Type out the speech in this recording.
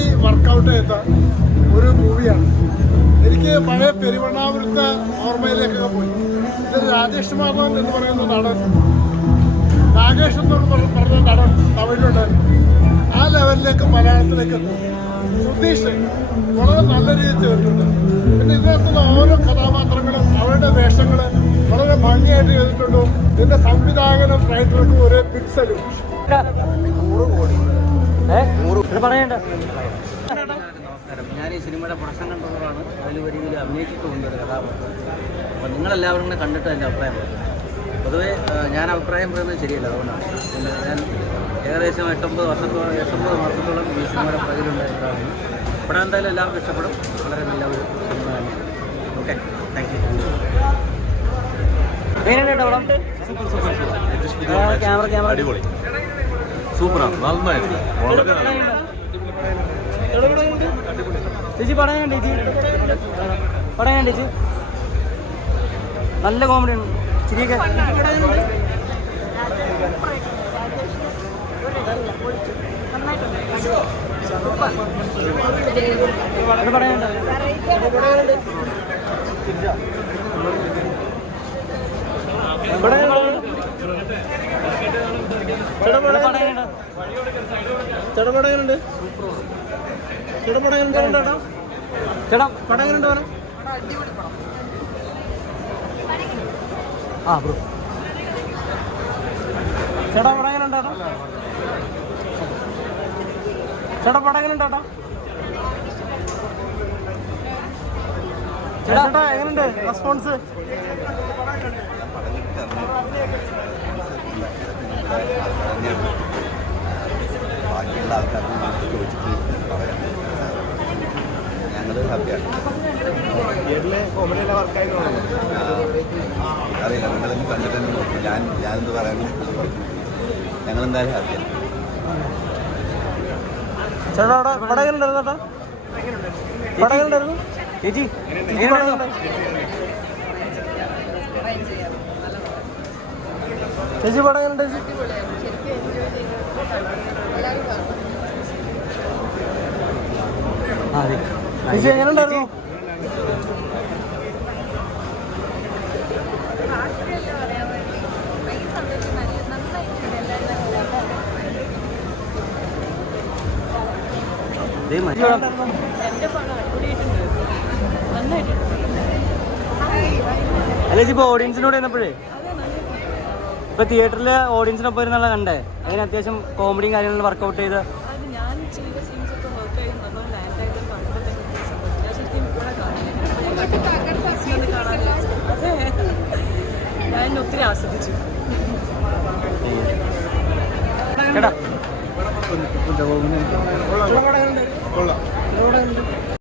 Physically workout ചെയ്ത ഒരു മൂവിയാണ്. എനിക്ക് പഴയ പെരുവണ്ണാപുരത്തെ ഓർമ്മയിലേക്കൊക്കെ പോയി. ഇത് രാജേഷ് മാധവൻ എന്ന് പറയുന്ന നടൻ, നാഗേഷ് എന്ന് പറഞ്ഞ നടൻ തമിഴിലുണ്ടായിരുന്നു. ആ ലെവലിലേക്ക് മലയാളത്തിലേക്ക് എത്തും. സുധീഷ് വളരെ നല്ല രീതിയിൽ ചെയ്തിട്ടുണ്ട്. പിന്നെ ഇതിനകത്തുള്ള ഓരോ കഥാപാത്രങ്ങളും അവരുടെ വേഷങ്ങൾ വളരെ ഭംഗിയായിട്ട് ചെയ്തിട്ടുണ്ട്. ഇതിന്റെ സംവിധായകനും റൈറ്റർക്കും ഒരു ബിഗ് സല്യൂട്ട്. ഞാൻ ഈ സിനിമയുടെ പ്രൊഡക്ഷൻ കൺട്രോളറാണ്. അതിൽ വലിയ അഭിനയിച്ചിട്ടുണ്ട് ഒരു കഥാപാത്രം. അപ്പോൾ നിങ്ങളെല്ലാവരും കൂടെ കണ്ടിട്ട് എൻ്റെ അഭിപ്രായം പറയും. പൊതുവേ ഞാൻ അഭിപ്രായം പറയുന്നത് ശരിയല്ല. അതുകൊണ്ടാണ് ഞാൻ ഏകദേശം 8-9 മാസത്തോളം ഈ സിനിമയുടെ പ്രകടനമുണ്ടായിരുന്നു. ഇവിടെ എന്തായാലും എല്ലാവർക്കും ഇഷ്ടപ്പെടും. വളരെ നല്ല ഒരു സിനിമയാണ്. Okay, thank you. അടിപൊളി, സൂപ്പറാണ്, നന്നായിരുന്നു, വളരെ നല്ല. ചേച്ചി പടം കണ്ടേ? പടം കണ്ടേച്ചി? നല്ല കോമഡി ഉണ്ട്. ശരിയൊക്കെ ബ്രോ ചേട്ടാ പടം എങ്ങനെ ഉണ്ടാ? ചേട്ടാ പടം എങ്ങനെ ഉണ്ടാ? ചേട്ടാ എങ്ങനെയുണ്ട് റെസ്പോൺസ്? ബാക്കിയുള്ള ആൾക്കാർക്ക് ചോദിച്ചിട്ട് പറയാം. ഞങ്ങൾ ഹാപ്പിയാണ്. അറിയില്ല, നിങ്ങളൊന്നും കണ്ടിട്ട് തന്നെ നോക്കും. ഞാനെന്ത് പറയാനും ഞങ്ങളെന്തായാലും ഹാപ്പിയാണ്. ചേട്ടാ പടം എങ്ങനെ ഉണ്ടായിരുന്നു? ചേട്ടാ പടം എങ്ങനെ ഉണ്ടായിരുന്നു? ചേച്ചി ചേച്ചി പടം എങ്ങനെ ഉണ്ട്? ചേച്ചി എങ്ങനെ ഉണ്ടായിരുന്നു? അല്ല ചേച്ചി, ഇപ്പോൾ ഓഡിയൻസിനോട് ചെന്നപ്പോഴേ ഇപ്പൊ തിയേറ്ററിൽ ഓഡിയൻസിനൊപ്പം ഇരുന്നുള്ള കണ്ടേ, അതിന് അത്യാവശ്യം കോമഡിയും കാര്യങ്ങളും വർക്കൗട്ട് ചെയ്ത് ഞാൻ ഒത്തിരി ആസ്വദിച്ചു. ചേട്ടാ